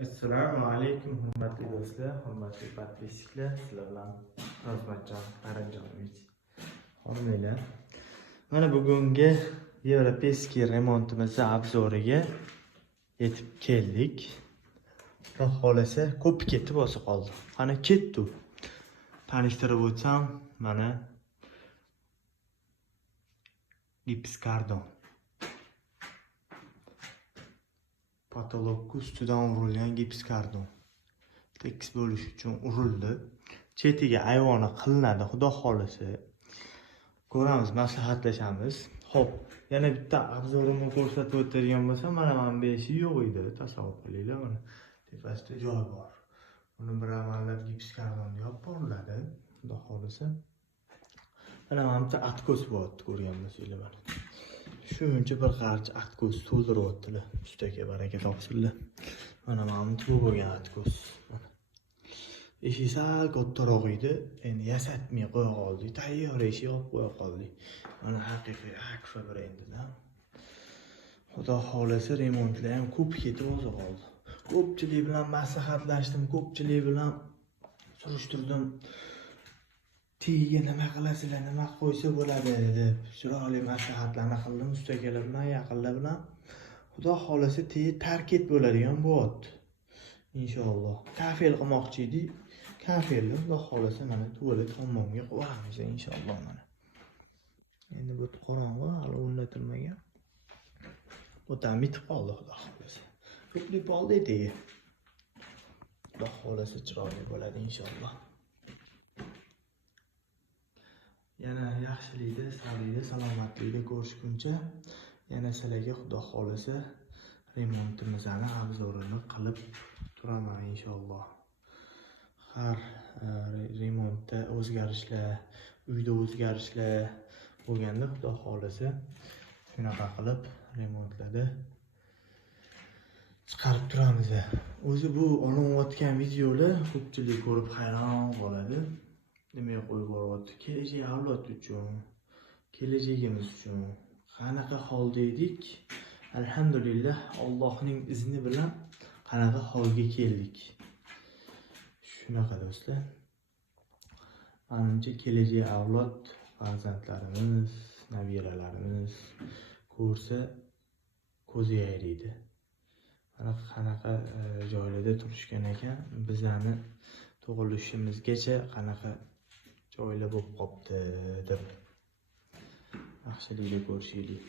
Assalomu alaykum hurmatli do'stlar, hurmatli podpisчиклар, sizlar bilan Rozmatjon Karimjonovich. Homiylar. Mana bugungi Yevropeyskiy remontimizni obzoriga yetib keldik. Xudo xolasa ko'p ketib bo'lsa qoldi. Qani ketdi. Tanishtirib o'tsam, mana gips kardon. Patologga ustidan urilgan gips kardon. Tekis bo'lish uchun urildi. Chetiga ayvoni qilinadi, xudo xolasa. Ko'ramiz, maslahatlashamiz. Xo'p, yana bitta obzorimni ko'rsatib o'tadigan bo'lsam, mana beshi yo'q edi. Tasavvur qilinglar, mana tepasida joy bor. Uni bir amallab gips kardonni yopib boriladi, xudo xolasa. Mana bitta atkos bo'lyapti, ko'rgan bo'lsanglar mana. Shuncha bir qarcha atkos to'ldiryaptilar. Ustaga baraka topsinlar. Mana bu bo'lgan atkos. Eshik sal kattaroq edi. Endi yasatmay qo'ya qoldik. Tayyor eshik olib qo'ya qoldik. Mana haqiqiy Akfa brendidan. Xudo xolasa remontlar ham ko'p ketib qoldi. Ko'pchilik bilan maslahatlashdim, ko'pchilik bilan surishtirdim. Tiga nima qilasizlar, nima qo'ysa bo'ladi deb chiroyli maslahatlarni qildim ustakalar bilan, yaqinlar bilan. Xudo xolasa tarket bo'ladigan bo'lyapti. Inshaalloh. Kafel qilmoqchi edik. Kafelni xudo xolasa mana tuvalet hammonga qo'yamiz inshaalloh mana. Endi bu qorong'i, hali o'rnatilmagan. O'tam bitib qoldi xudo xolasa. Ko'plib oldi edi. Xudo xolasa chiroyli bo'ladi inshaalloh. Yana yaxshilikda, sog'likda, salomatlikda ko'rishguncha yana sizlarga xudo xolasa remontimizni obzorini qilib turaman inshaalloh. Har remontda o'zgarishlar, uyda o'zgarishlar bo'lganda xudo xolasa shunaqa qilib remontlarda chiqarib turamiz. O'zi bu olinayotgan videolar ko'pchilik ko'rib hayron qoladi. Nima qo'yib boryapti? Kelajak avlod uchun, kelajagimiz uchun qanaqa holda edik? Alhamdulillah, Allohning izni bilan qanaqa holga keldik. Shunaqa do'stlar. Menimcha kelajak avlod, farzandlarimiz, nabiralarimiz ko'rsa ko'zi yayraydi. Mana qanaqa joylarda turishgan ekan, bizlarni tug'ilishimizgacha qanaqa joylar bo'lib qopti deb yaxshilikda ko'rishaylik.